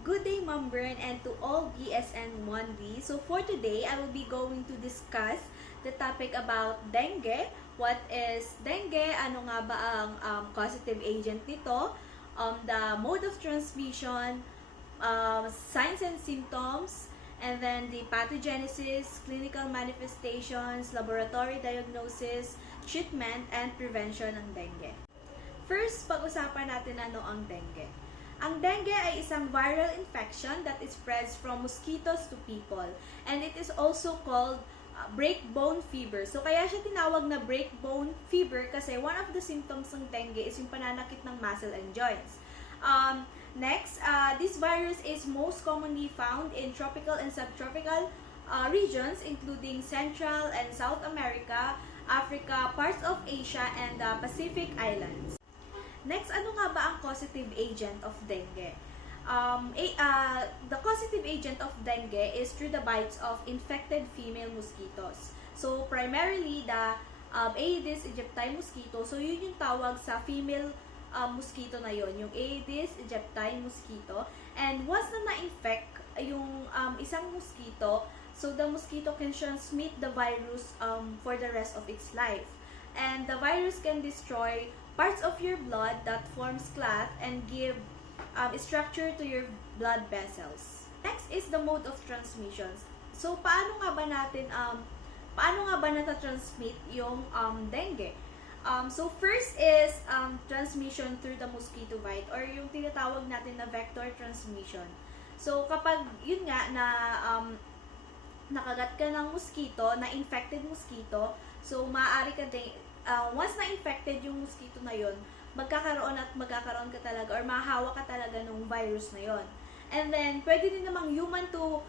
Good day, Ma'am Bern, and to all BSN 1B. So for today, I will be going to discuss the topic about dengue. What is dengue? Ano nga ba ang causative agent nito? The mode of transmission, signs and symptoms, and then the pathogenesis, clinical manifestations, laboratory diagnosis, treatment, and prevention ng dengue. First, pag-usapan natin ano ang dengue. Ang dengue ay isang viral infection that spreads from mosquitoes to people. And it is also called breakbone fever. So, kaya siya tinawag na breakbone fever kasi one of the symptoms ng dengue is yung pananakit ng muscle and joints. Next, this virus is most commonly found in tropical and subtropical regions including Central and South America, Africa, parts of Asia, and the Pacific Islands. Next, ano nga ba ang causative agent of dengue? The causative agent of dengue is through the bites of infected female mosquitoes. So, primarily, the Aedes aegypti mosquito. So, yun yung tawag sa female mosquito na yun, yung Aedes aegypti mosquito. And once na na-infect yung isang mosquito, so the mosquito can transmit the virus for the rest of its life. And the virus can destroy parts of your blood that forms clot and give structure to your blood vessels. Next is the mode of transmission. So, paano nga ba nata-transmit yung dengue? So, first is transmission through the mosquito bite or yung tinatawag natin na vector transmission. So, kapag yun nga na nakagat ka ng mosquito, na infected mosquito, so maaari ka din once na-infected yung mosquito na yon, magkakaroon ka talaga or mahahawa ka talaga ng virus na yon. And then, pwede din namang human to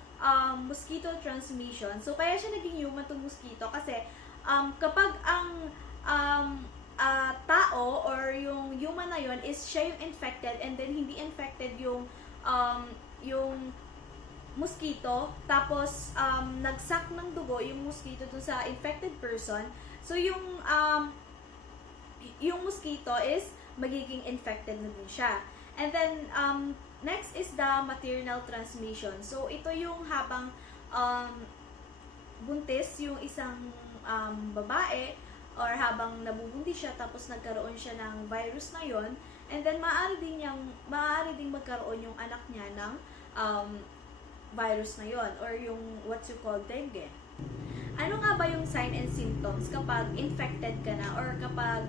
mosquito transmission. So, kaya siya naging human to mosquito kasi kapag ang tao or yung human na yon is siya yung infected and then hindi infected yung mosquito, tapos nagsak ng dugo yung mosquito dun sa infected person, so yung mosquito is magiging infected na din siya. And then next is the maternal transmission. So ito yung habang buntis yung isang babae or habang nabubuntis siya tapos nagkaroon siya ng virus na yon, and then maaari ding magkaroon yung anak niya ng virus na yon or yung what you call dengue. Ano nga ba yung sign and symptoms kapag infected ka na or kapag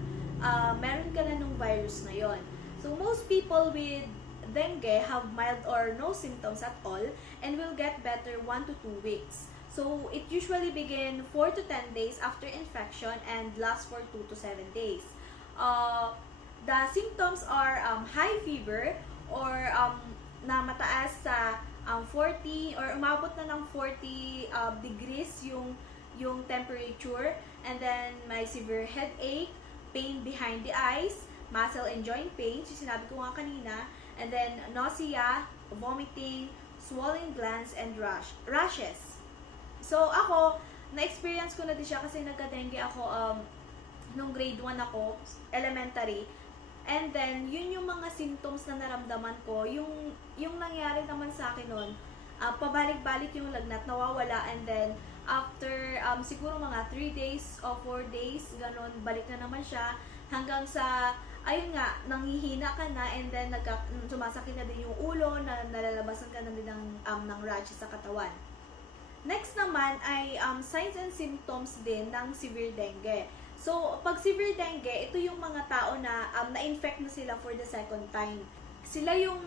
meron ka na ng virus na yon? So, most people with dengue have mild or no symptoms at all and will get better 1 to 2 weeks. So, it usually begin 4 to 10 days after infection and lasts for 2 to 7 days. The symptoms are high fever or na mataas sa 40 or umabot na ng 40 degrees yung temperature, and then may severe headache, pain behind the eyes, muscle and joint pain, sinabi ko nga kanina, and then nausea, vomiting, swollen glands, and rashes. So ako, na-experience ko na din siya kasi nagka-dengue ako nung grade 1 ako, elementary. And then, yun yung mga symptoms na naramdaman ko. Yung nangyari naman sa akin nun, pabalik-balik yung lagnat, nawawala, and then, after siguro mga 3 days o 4 days, ganun, balik na naman siya, hanggang sa, ayun nga, nanghihina ka na, and then, sumasakit na din yung ulo, na nalalabasan ka na din ng rashes sa katawan. Next naman ay signs and symptoms din ng severe dengue. So, pag severe dengue, ito yung mga tao na na-infect na sila for the second time. Sila yung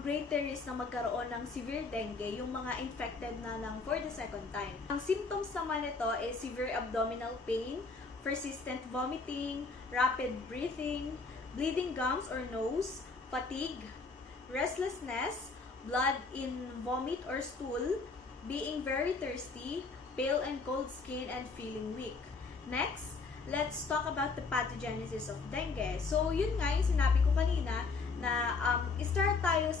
greater risk na magkaroon ng severe dengue, yung mga infected na lang for the second time. Ang symptoms naman nito is severe abdominal pain, persistent vomiting, rapid breathing, bleeding gums or nose, fatigue, restlessness, blood in vomit or stool, being very thirsty, pale and cold skin, and feeling weak. Next, let's talk about the pathogenesis of dengue. So, yun nga yung sinabi ko kanina na nag-start tayo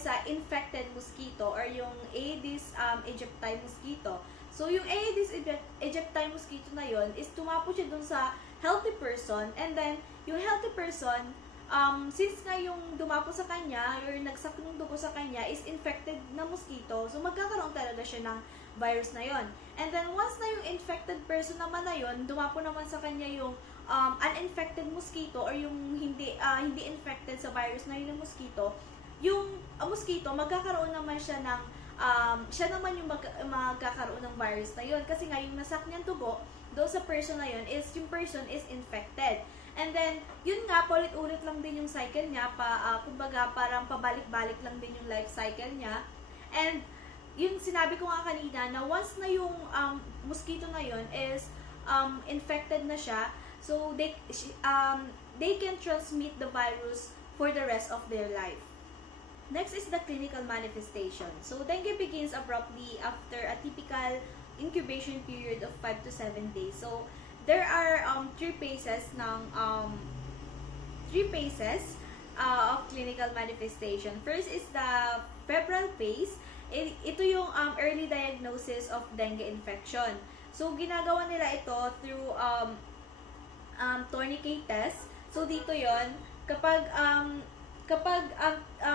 sa infected mosquito or yung Aedes aegypti mosquito. So, yung Aedes aegypti mosquito na yon is tumapon siya dun sa healthy person, and then yung healthy person since nga yung dumapo sa kanya or nagsak ng dugo sa kanya is infected na mosquito, so magkakaroon talaga siya ng virus na yon. And then once na yung infected person naman na yon, dumapo naman sa kanya yung uninfected mosquito or yung hindi infected sa virus na yun ng mosquito, yung mosquito magkakaroon naman siya ng siya naman yung magkakaroon ng virus na yun kasi nga yung nasak niyang dugo do sa person na yun is yung person is infected. And then, yun nga, paulit-ulit lang din yung cycle niya, kumbaga parang pabalik-balik lang din yung life cycle niya. And, yung sinabi ko nga kanina, na once na yung mosquito na yun is infected na siya, so they can transmit the virus for the rest of their life. Next is the clinical manifestation. So, dengue begins abruptly after a typical incubation period of 5 to 7 days. So, there are three phases of clinical manifestation. First is the febrile phase. Ito yung early diagnosis of dengue infection. So ginagawa nila ito through tourniquet test. So dito yon kapag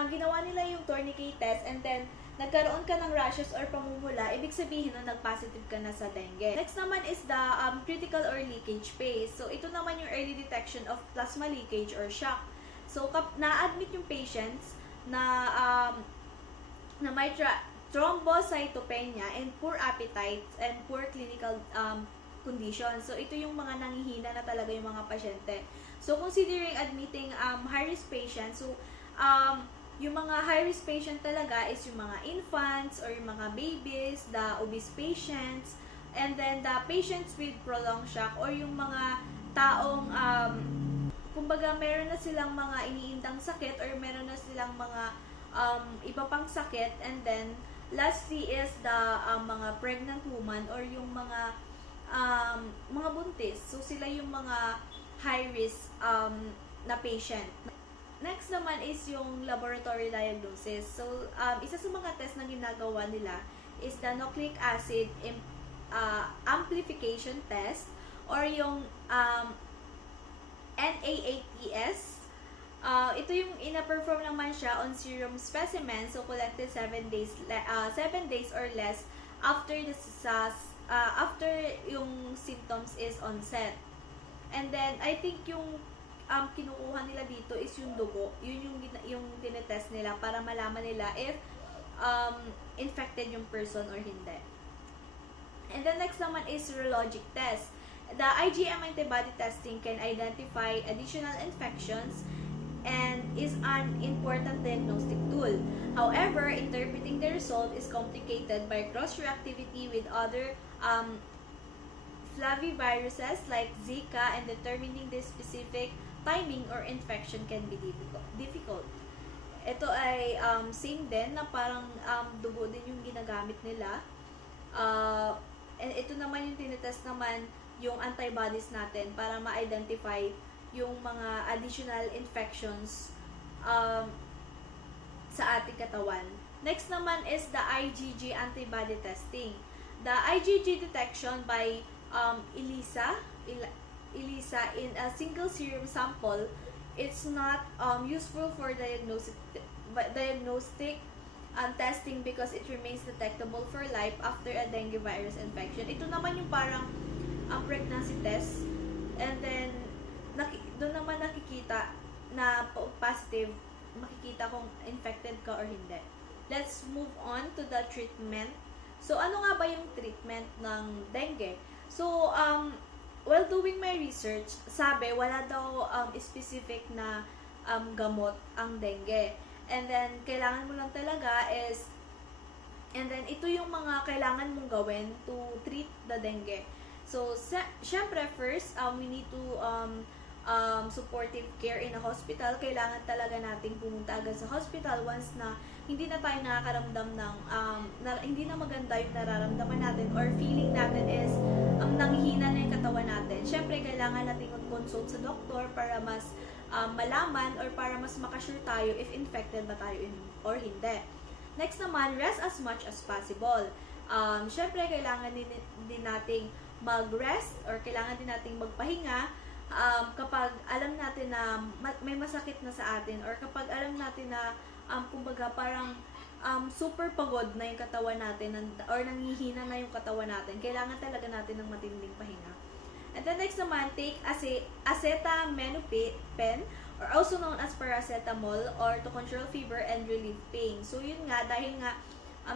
ginawa nila yung tourniquet test and then nagkaroon ka ng rashes or pamumula, ibig sabihin na nag-positive ka na sa dengue. Next naman is the critical or leakage phase. So, ito naman yung early detection of plasma leakage or shock. So, na-admit yung patients na may thrombocytopenia and poor appetite and poor clinical condition. So, ito yung mga nanghihina na talaga yung mga pasyente. So, considering admitting high-risk patients, so, yung mga high-risk patient talaga is yung mga infants or yung mga babies, the obese patients, and then the patients with prolonged shock or yung mga taong kumbaga meron na silang mga iniindang sakit or meron na silang mga iba pang sakit, and then lastly is the mga pregnant woman or yung mga buntis. So sila yung mga high-risk na patient. Next naman is yung laboratory diagnosis. So, isa sa mga test na ginagawa nila is the nucleic acid amplification test or yung NAATS. Ito yung ina-perform naman siya on serum specimens, so collected 7 days or less after after yung symptoms is onset. And then, I think yung kinukuha nila dito is yung dugo. Yun yung tinetest nila para malaman nila if infected yung person or hindi. And then next naman is serologic test. The IgM antibody testing can identify additional infections and is an important diagnostic tool. However, interpreting the result is complicated by cross-reactivity with other flaviviruses like Zika, and determining the specific timing or infection can be difficult. Ito ay same din na parang dugo din yung ginagamit nila. And ito naman yung tinetest naman yung antibodies natin para ma-identify yung mga additional infections sa ating katawan. Next naman is the IgG antibody testing. The IgG detection by ELISA in a single serum sample, it's not useful for diagnostic testing because it remains detectable for life after a dengue virus infection. Ito naman yung parang pregnancy test, and then doon naman nakikita na positive, makikita kung infected ka or hindi. Let's move on to the treatment. So, ano nga ba yung treatment ng dengue? So, while doing my research, sabi, wala daw specific na gamot ang dengue. And then, kailangan mo lang talaga is, and then, ito yung mga kailangan mong gawin to treat the dengue. So, syempre, first, we need to supportive care in a hospital. Kailangan talaga nating pumunta agad sa hospital once na hindi na tayo nakakaramdam ng, hindi na maganda yung nararamdaman natin or feeling natin is nanghihina na yung katawan natin. Syempre, kailangan natin mag-consult sa doktor para mas malaman or para mas makasure tayo if infected ba tayo or hindi. Next naman, rest as much as possible. Syempre, kailangan din nating mag-rest or kailangan din nating magpahinga kapag alam natin na may masakit na sa atin, or kapag alam natin na kumbaga parang super pagod na yung katawan natin, or nanghihina na yung katawan natin, kailangan talaga natin ng matinding pahinga. And then next naman, take acetaminophen, or also known as paracetamol, or to control fever and relieve pain. So yun nga, dahil nga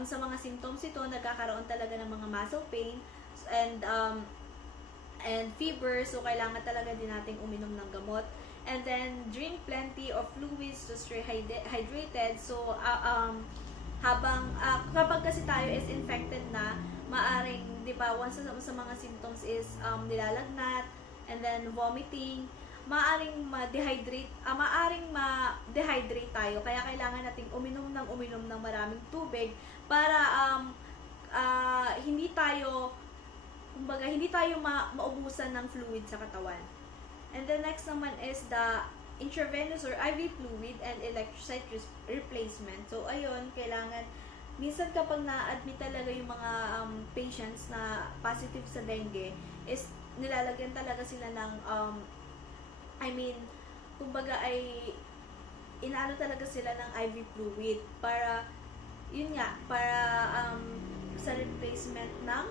sa mga symptoms ito, nagkakaroon talaga ng mga muscle pain and fever, so kailangan talaga din nating uminom ng gamot. And then drink plenty of fluids to stay hydrated. So kapag kasi tayo is infected na, maaring, di ba, once sa mga symptoms is nilalagnat, and then vomiting, maaring ma-dehydrate tayo. Kaya kailangan nating uminom ng maraming tubig para hindi tayo maubusan ng fluid sa katawan. And the next naman is the intravenous or IV fluid and electrolyte replacement. So ayun, kailangan minsan kapag na-admit talaga yung mga patients na positive sa dengue, is nilalagyan talaga sila ng kumbaga ay inaano talaga sila ng IV fluid para yun nga, para sa replacement ng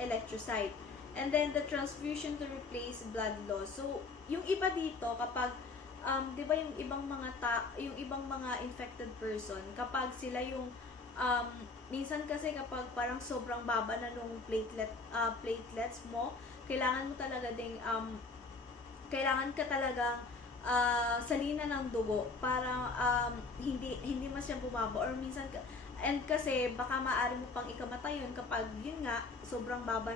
electrolyte. And then the transfusion to replace blood loss. So yung iba dito kapag 'di ba yung ibang mga infected person, kapag sila yung minsan kasi kapag parang sobrang baba na nung platelets mo, kailangan mo talaga ding kailangan ka talaga salina ng dugo para hindi mas siya bumaba, or minsan and kasi baka maaari mo pang ikamatay yun kapag yun nga sobrang baba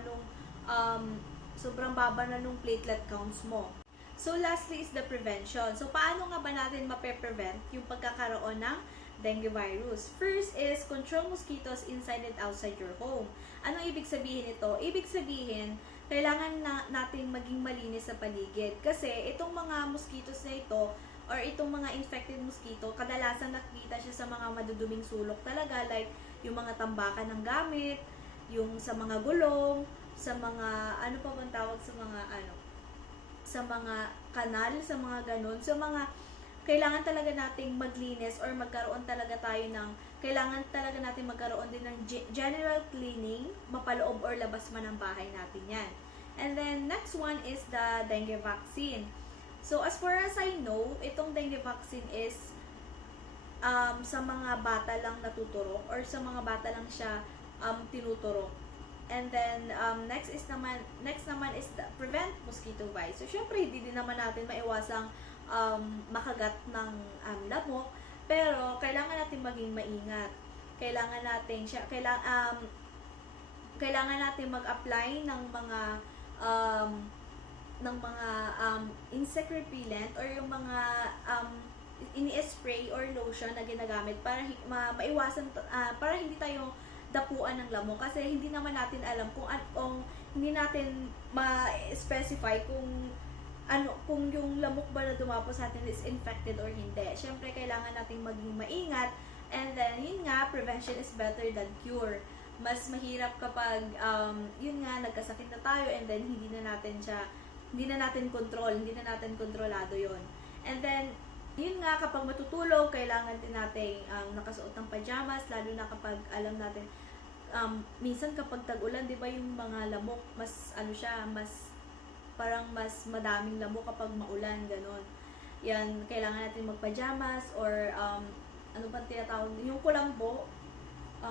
na nung platelet counts mo. So lastly is the prevention. So paano nga ba natin mape-prevent yung pagkakaroon ng dengue virus? First is control mosquitoes inside and outside your home. Anong ibig sabihin ito? Ibig sabihin, kailangan natin maging malinis sa paligid. Kasi itong mga mosquitoes na ito, or itong mga infected mosquito, kadalasan nakikita siya sa mga maduduming sulok talaga, like yung mga tambakan ng gamit, yung sa mga gulong, sa mga, ano pa bang tawag sa mga, sa mga kanal, sa mga ganun. So mga, kailangan talaga nating maglinis, or magkaroon talaga tayo ng, kailangan talaga natin magkaroon din ng general cleaning, mapaloob or labas man ng bahay natin yan. And then, next one is the dengue vaccine. So, as far as I know, itong dengue vaccine is sa mga bata lang natuturok, or sa mga bata lang siya tinuturok. And then, next naman is the prevent mosquito bites. So, syempre, hindi din naman natin maiwasang makagat ng lamok, pero kailangan natin maging maingat. Kailangan natin mag-apply ng mga insect repellent, or yung mga ini-spray or lotion na ginagamit para maiwasan para hindi tayo dapuan ng lamok, kasi hindi naman natin alam kung hindi natin ma-specify kung yung lamok ba na dumapo sa atin is infected or hindi. Syempre, kailangan nating maging maingat, and then yun nga, prevention is better than cure. Mas mahirap kapag yun nga, nagkasakit na tayo, and then hindi na natin kontrolado yun. And then yun nga, kapag matutulog, kailangan din natin nakasuot ng pajamas, lalo na kapag alam natin minsan kapag tag-ulan, di ba yung mga lamok, mas parang mas madaming lamok kapag maulan, ganon. Yan, kailangan natin magpajamas, or ano ba tinatawag, yung kulambo,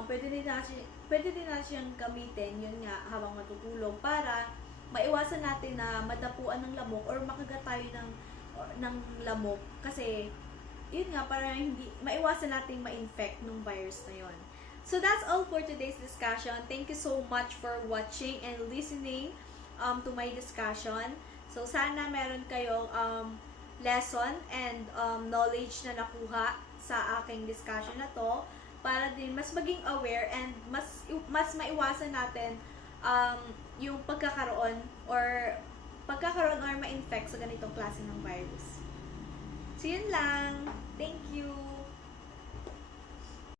pwede din natin siyang gamitin, yun nga, habang matutulog, para maiwasan natin na madapuan ng lamok, or makagat tayo ng lamok, kasi yun nga, para hindi maiwasan nating ma-infect ng virus na yun. So that's all for today's discussion. Thank you so much for watching and listening to my discussion. So sana meron kayong lesson and knowledge na nakuha sa aking discussion na to, para din mas maging aware and mas maiwasan natin yung pagkakaroon or ma-infect sa ganitong klase ng virus. So yun lang. Thank you.